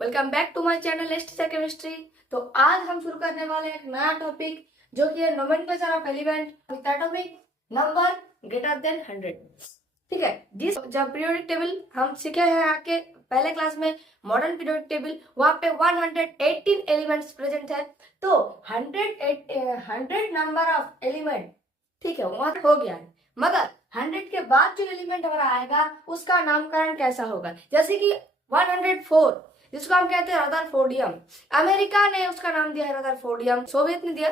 Welcome back to my channel astro chemistry. तो आज हम शुरू करने वाले हैं एक नया टॉपिक जो कि है nomenclature of element with atomic number greater than 100। ठीक है, जिस जब पीरियोडिक टेबल हम सीखे हैं आके पहले क्लास में मॉडर्न पीरियोडिक टेबल, वहां पे 118 एलिमेंट्स प्रेजेंट है। तो 100 नंबर ऑफ एलिमेंट, ठीक है, वहां हो गया है। मगर 100 के बाद जो एलिमेंट हमारा आएगा उसका नामकरण कैसा होगा? जैसे कि 104 जिसको हम कहते हैं रदरफोर्डियम, अमेरिका ने उसका नाम दिया है रदरफोर्डियम, सोवियत ने दिया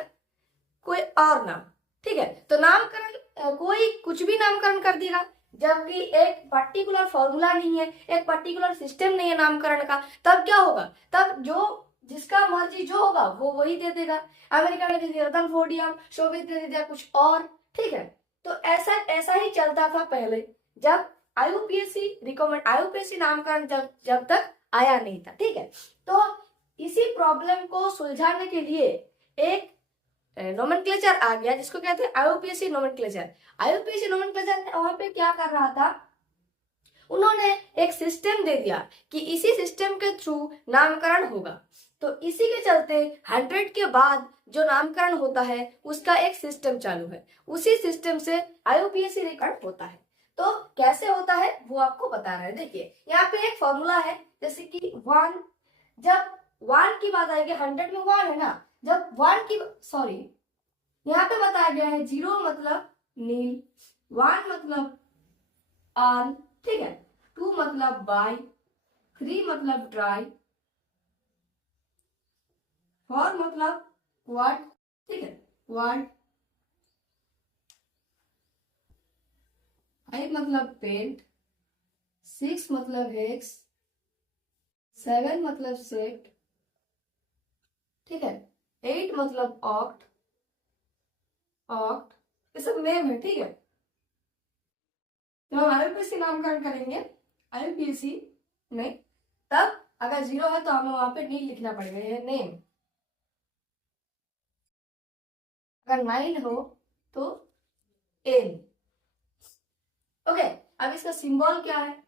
कोई और नाम। ठीक है, तो नामकरण कोई कुछ भी नामकरण कर देगा, जबकि एक पर्टिकुलर फॉर्मूला नहीं है, एक पर्टिकुलर सिस्टम नहीं है नामकरण का। तब क्या होगा? तब जो जिसका मर्जी जो होगा वो वही दे देगा। अमेरिका ने दे दिया रदरफोर्डियम, सोवियत ने दे दिया कुछ और। ठीक है, तो ऐसा ही चलता था पहले, जब आईयूपीएससी नामकरण जब तक आया नहीं था। ठीक है, तो इसी प्रॉब्लम को सुलझाने के लिए एक नोमेनक्लेचर आ गया जिसको कहते हैं आईयूपीएससी नोमेनक्लेचर। आईयूपीएससी नोमेनक्लेचर वहां पे क्या कर रहा था, उन्होंने एक सिस्टम दे दिया कि इसी सिस्टम के थ्रू नामकरण होगा। तो इसी के चलते 100 के बाद जो नामकरण होता है उसका एक सिस्टम चालू है, उसी सिस्टम से आईयूपीएससी रिकॉर्ड होता है। तो कैसे होता है वो आपको बता रहे हैं। देखिए यहाँ पे एक फॉर्मूला है, जैसे कि 1, जब 1 की बात आएगी, 100 में 1 है ना, जब 1 की सॉरी यहाँ पे बताया गया है 0 मतलब नील, 1 मतलब ऑन, ठीक है, 2 मतलब बाय, 3 मतलब ट्राई, 4 मतलब क्वाड, ठीक है, क्वाड, 5 मतलब पेंट, 6 मतलब हेक्स, 7 मतलब सेट, ठीक है, 8 मतलब ऑक्ट, ये सब नेम है। ठीक है, तो हम आईयूपीएससी नामकरण करेंगे आईयूपीएससी में, तब अगर 0 है तो हमें वहां पे नील लिखना पड़ेगा, ये नेम। अगर 9 हो तो एन। ओके, अब इसका सिंबल क्या है?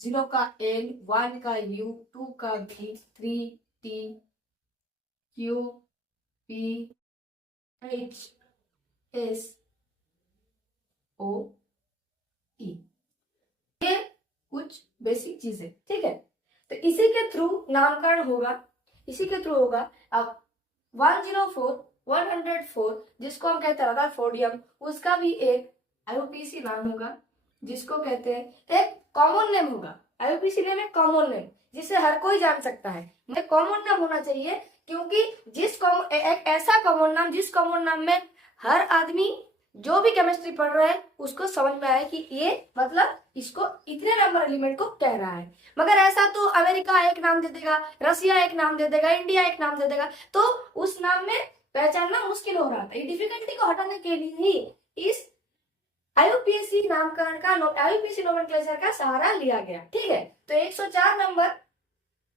0 का एन, 1 का यू, 2 का B, 3 T, Q, P, H, S, O, E. ये कुछ बेसिक चीजें, ठीक है। तो इसी के थ्रू नामकरण होगा, इसी के थ्रू होगा। अब 104 जिसको हम कहते हैं रदरफोर्डियम, उसका भी एक आईयूपीएससी नाम होगा, जिसको कहते हैं एक कॉमन नेम होगा। आईयूपीएससी नेम एक कॉमन नेम जिसे हर कोई जान सकता है। कॉमन नाम होना चाहिए, क्योंकि एक ऐसा कॉमन नाम जिस कॉमन नाम में हर आदमी जो भी केमिस्ट्री पढ़ रहा है उसको समझ में आए कि ये मतलब इसको इतने नंबर एलिमेंट को कह रहा है। मगर ऐसा तो अमेरिका एक नाम दे देगा, रसिया एक नाम दे देगा, इंडिया एक नाम दे देगा, तो उस नाम में पहचानना मुश्किल हो रहा था। ये डिफिकल्टी को हटाने के लिए ही इस आईयूपीएससी नामकरण का आईयूपीएससी नोमेनक्लेचर का सहारा लिया गया। ठीक है, तो 104 नंबर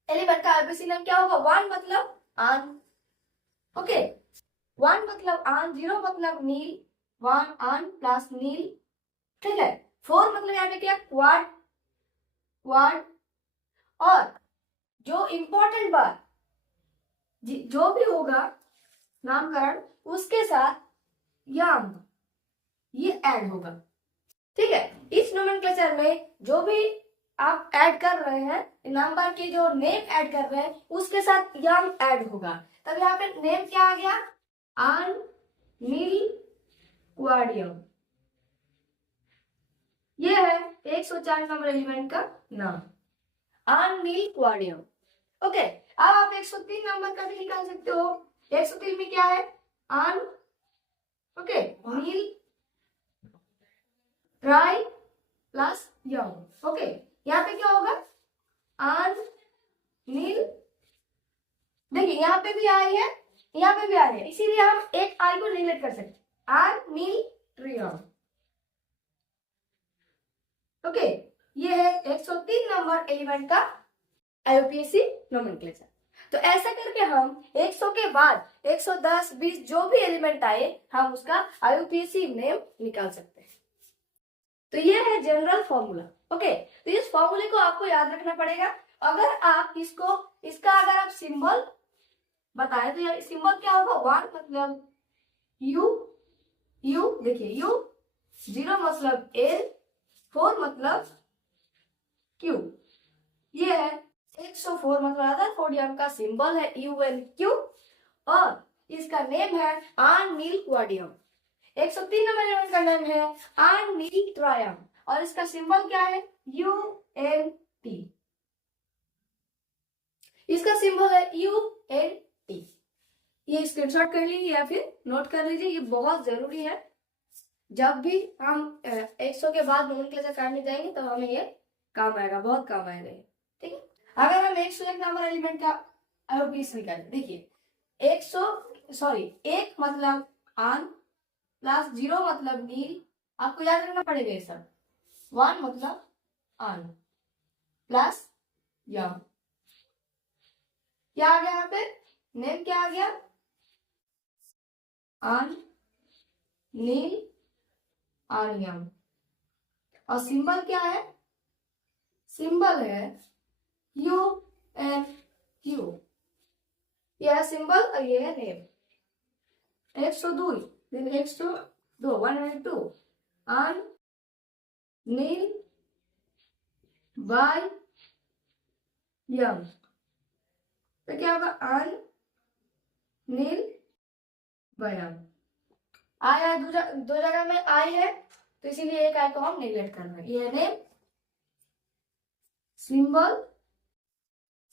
एलिमेंट का आईयूपीएससी नाम क्या होगा? 1 मतलब आन, ओके, 1 मतलब आन, 0 मतलब नील, 1 आन प्लस नील, ठीक है, 4 मतलब यहाँ पे क्या? क्वाड, क्वाड, और जो इंपॉर्टेंट बात, जो भी होगा नामकरण उसके साथ यांग, ये ऐड होगा। ठीक है, इस नोमेनक्लेचर में जो भी आप ऐड कर रहे हैं, नंबर के जो नेम ऐड कर रहे हैं उसके साथ यांग ऐड होगा। तब यहाँ पे नेम क्या आ गया? आन नील क्वाडियम। ये है 104 नंबर एलिमेंट का नाम, आन नील क्वाडियम। ओके, अब आप 103 नंबर का भी निकाल सकते हो। 103 में क्या है? आन, ओके, नील ट्राई प्लस यंग। ओके, यहाँ पे क्या होगा? आन नील, देखिए यहाँ पे भी आई है, यहाँ पे भी आई है, इसीलिए हम एक आई को रिलेट कर सकते, आन नील ट्रियम। ओके, ये है 103 नंबर एलिमेंट का आईयूपीएससी नोमेनक्लेचर। तो ऐसा करके हम 100 के बाद 110, 20 जो भी एलिमेंट आए हम उसका आईयूपीएससी नेम निकाल सकते हैं। तो ये है है जनरल फॉर्मूला। ओके, तो इस फॉर्मूले को आपको याद रखना पड़ेगा। अगर आप इसका अगर आप सिंबल बताए तो ये सिंबल क्या होगा, 1 मतलब यू, देखिए यू, 0 मतलब एल, 4 मतलब क्यू, ये है 104 मतलब रादरफोर्डियम का सिंबल है UN-Q और इसका नेम है आर्निलक्वाडियम। 103 नंबर एलिमेंट का नाम है आर्निट्रायम और इसका सिंबल क्या है UNT। इसका सिंबल है UNT। ये स्क्रीनशॉट कर लीजिए या फिर नोट कर लीजिए, ये बहुत जरूरी है। जब भी हम 100 के बाद नोमेनक्लेचर काटने जाएंगे तो हमें ये काम आएगा, बहुत काम आएगा, ठीक है। अगर हम 101 नंबर एलिमेंट का आईयूपीएसी निकालें, देखिए 1 मतलब आन प्लस 0 मतलब नील, आपको याद रखना पड़ेगा ये सब। 1 मतलब आन प्लस यम, क्या आ गया यहाँ पे, नेम क्या आ गया, आन नील आर्यम और सिंबल क्या है, सिंबल है UN-Q, यह है सिंबल और ये है नेम। 102 102 आन नील बाय यम, तो क्या होगा आन नील बयाम। आया है दो जगह में आई है तो इसीलिए एक आई को हम नेगलेक्ट कर रहे हैं। ये नेम,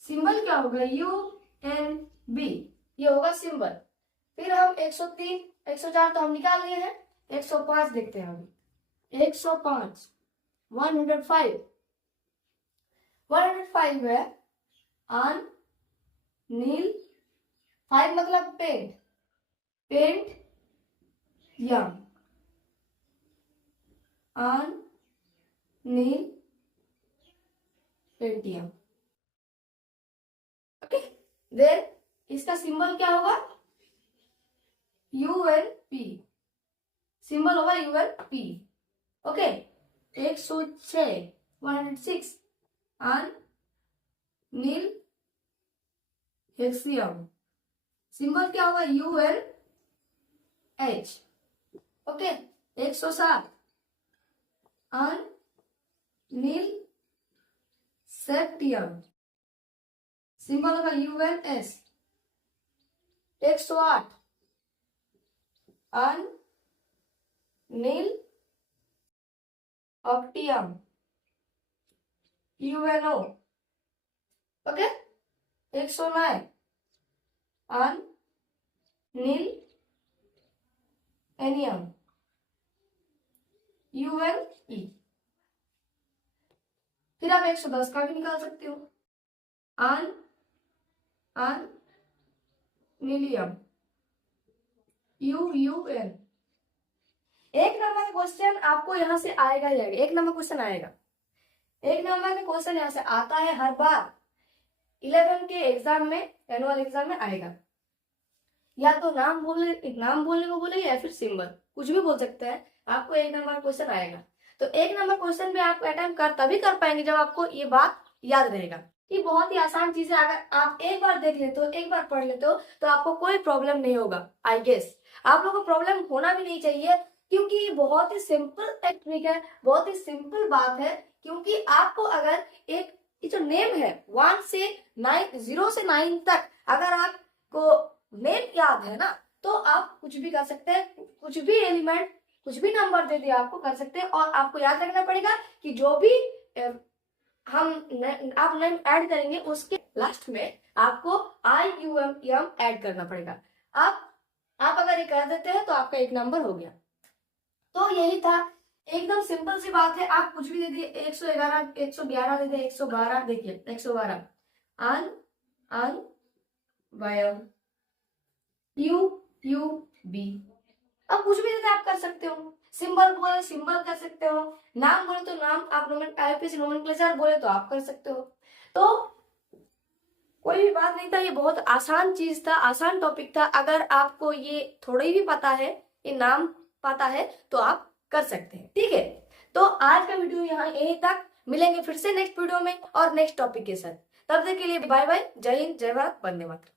सिंबल क्या होगा UNB, ये होगा सिंबल। फिर हम 103 104 तो हम निकाल लिए हैं, 105 देखते हैं अभी। 105 105 है आन नील, 5 मतलब पेंट यम, आन नील पेंटियम। ओके, देन इसका सिंबल क्या होगा UNP, सिंबल होगा UNP। ओके, 106 आन नील हेक्सियम, सिंबल क्या होगा UNH। ओके, 107 आन नील सेप्टियम, सिंबल होगा UNS। 108 आन नील ऑक्टियम UNO। ओके, 109 आन नील एनियम UNE। फिर आप 110 का भी निकाल सकते हो, आन नीलियम UUN। एक नंबर का क्वेश्चन आपको यहां से आएगा ही आएगा, एक नंबर क्वेश्चन आएगा, एक नंबर का क्वेश्चन यहां से आता है हर बार 11 के एग्जाम में, एनुअल एग्जाम में आएगा। या तो नाम बोलने को बोले या फिर सिंबल, कुछ भी बोल सकते हैं, आपको एक नंबर क्वेश्चन आएगा। तो एक नंबर क्वेश्चन भी आप अटेम्प्ट तभी कर पाएंगे जब आपको ये बात याद रहेगा। ये बहुत ही आसान चीज है, अगर आप एक बार देख लेते हो, एक बार पढ़ लेते हो तो आपको कोई प्रॉब्लम नहीं होगा। आई गेस आप लोगों को प्रॉब्लम होना भी नहीं चाहिए, क्योंकि ये बहुत ही सिंपल ट्रिक है, बहुत ही सिंपल बात है। क्योंकि आपको अगर एक ये जो नेम है 1 से 9 0 से 9 तक अगर आपको नेम याद है ना, तो आप कुछ भी कर सकते हैं, कुछ भी एलिमेंट, कुछ भी नंबर दे दिया आपको कर सकते हैं। और आपको याद रखना पड़ेगा कि जो भी आप नेम ऐड करेंगे उसके लास्ट में आपको IUM ऐड करना पड़ेगा। आप अगर ये कर देते हैं तो आपका एक नंबर हो गया। तो यही था, एकदम सिंपल सी बात है। आप कुछ भी दे दिए, 111 111 दे दिए, 112 देखिए 112 आन वायम UUB। अब कुछ भी देते आप कर सकते हो, सिंबल बोले सिंबल कर सकते हो, नाम बोले तो नाम, आप आईयूपीएसी नोमेनक्लेचर बोले तो आप कर सकते हो। तो कोई भी बात नहीं था, ये बहुत आसान चीज था, आसान टॉपिक था। अगर आपको ये थोड़ी भी पता है, ये नाम पता है तो आप कर सकते हैं, ठीक है। तो आज का वीडियो यहाँ यहीं तक, मिलेंगे फिर से नेक्स्ट वीडियो में और नेक्स्ट टॉपिक के साथ। तब तक के लिए बाय बाय, जय हिंद, जय भारत, वंदे मातरम।